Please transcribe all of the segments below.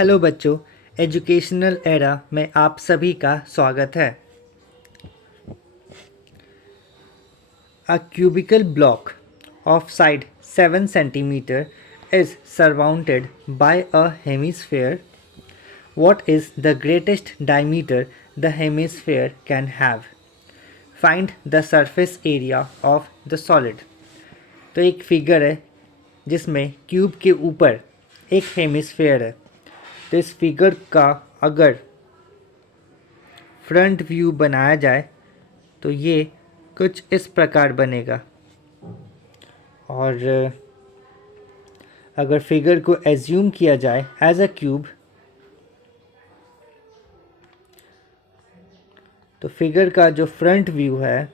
Hello बच्चों, educational era में आप सभी का स्वागत है। A cubical block of side 7 centimeter is surrounded by a hemisphere. What is the greatest diameter the hemisphere can have? Find the surface area of the solid. तो एक figure है जिसमें क्यूब के ऊपर एक हेमिस्फेयर है। तो इस फिगर का अगर फ्रंट व्यू बनाया जाए तो ये कुछ इस प्रकार बनेगा। और अगर फिगर को एज्यूम किया जाए एज अ क्यूब तो फिगर का जो फ्रंट व्यू है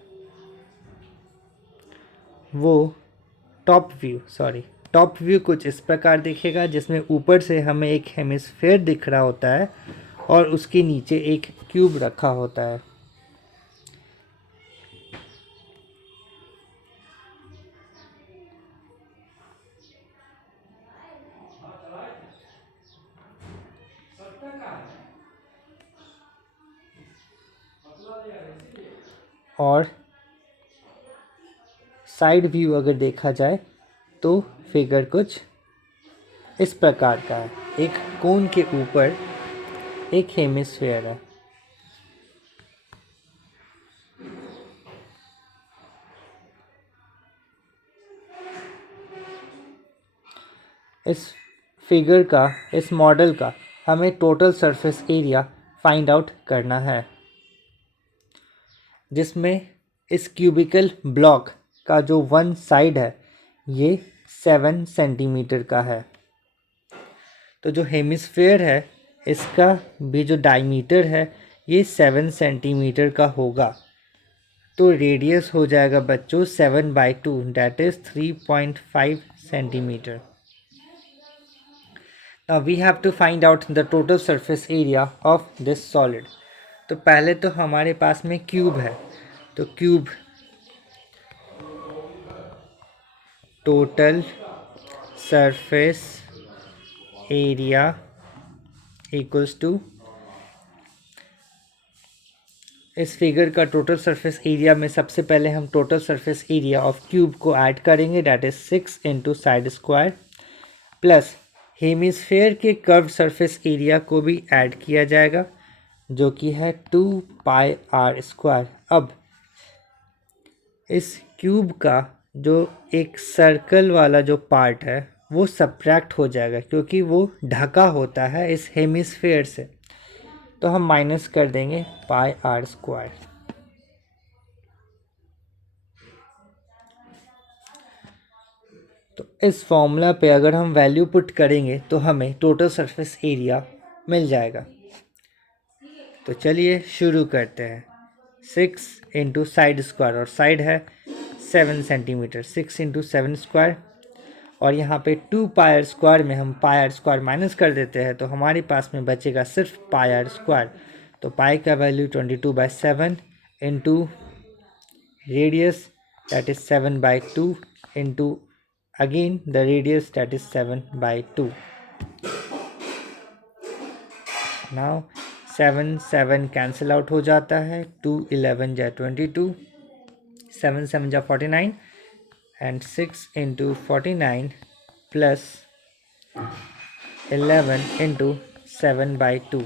वो टॉप व्यू कुछ इस प्रकार दिखेगा, जिसमें ऊपर से हमें एक हेमिस्फेयर दिख रहा होता है और उसके नीचे एक क्यूब रखा होता है। और साइड व्यू अगर देखा जाए तो फिगर कुछ इस प्रकार का है। एक कोन के ऊपर एक हेमिस्फेयर है। इस फिगर का, इस मॉडल का हमें total surface area find out करना है, जिसमें इस क्यूबिकल ब्लॉक का जो वन साइड है ये 7 सेंटीमीटर का है। तो जो हेमिस्फेयर है इसका भी जो डायमीटर है ये 7 सेंटीमीटर का होगा। तो रेडियस हो जाएगा बच्चों 7/2, that is 3.5 centimetre. Now we have to find out the total surface area of this solid. तो पहले तो हमारे पास में क्यूब है, तो cube total surface area equals to, इस फिगर का टोटल सरफेस एरिया में सबसे पहले हम total surface area of cube को ऐड करेंगे, that is 6 into side square, plus hemisphere के कर्व सरफेस एरिया को भी ऐड किया जाएगा जो कि है 2πr²। अब इस क्यूब का जो एक सर्कल वाला जो पार्ट है वो सब्ट्रैक्ट हो जाएगा क्योंकि वो ढका होता है इस हेमिस्फेयर से, तो हम माइनस कर देंगे πr²। तो इस फॉर्मूला पे अगर हम वैल्यू पुट करेंगे तो हमें टोटल सरफेस एरिया मिल जाएगा। तो चलिए शुरू करते हैं। 6 इंटू साइड स्क्वायर, और साइड है 7 सेंटीमीटर, 6 इंटू 7 स्क्वायर, और यहाँ पे 2πr² में हम πr² माइनस कर देते हैं तो हमारे पास में बचेगा सिर्फ πr²। तो पाई का value 22/7 into radius that is 7/2 into again the radius that is 7/2। Now 7 cancel out हो जाता है, 2 11 जा 22, 7 7 जा 49 and 6 into 49 plus 11 into 7/2।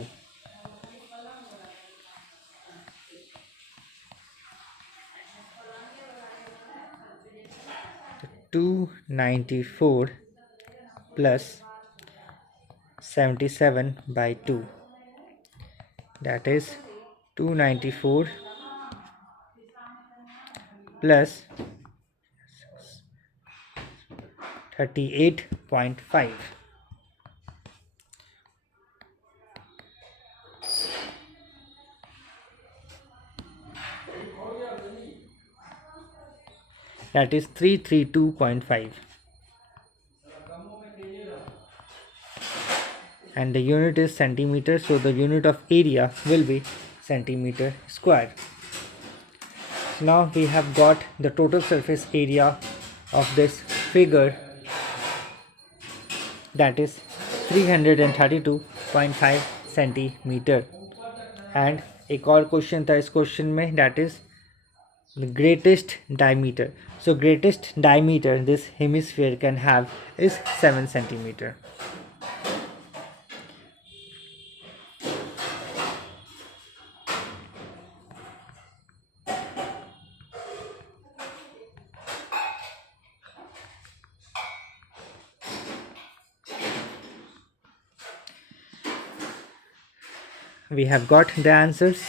294 plus 77/2, that is 294 plus 38.5। that is 332.5, and the unit is centimeter, so the unit of area will be centimeter square. So now we have got the total surface area of this figure, that is 332.5 centimetre. And एक और question था इस question में, that is the greatest diameter. So greatest diameter this hemisphere can have is 7 centimetre. We have got the answers.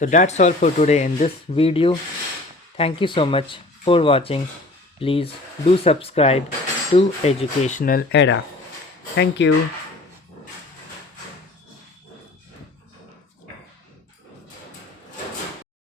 So that's all for today in this video. Thank you so much for watching. Please do subscribe to Educational Era. Thank you.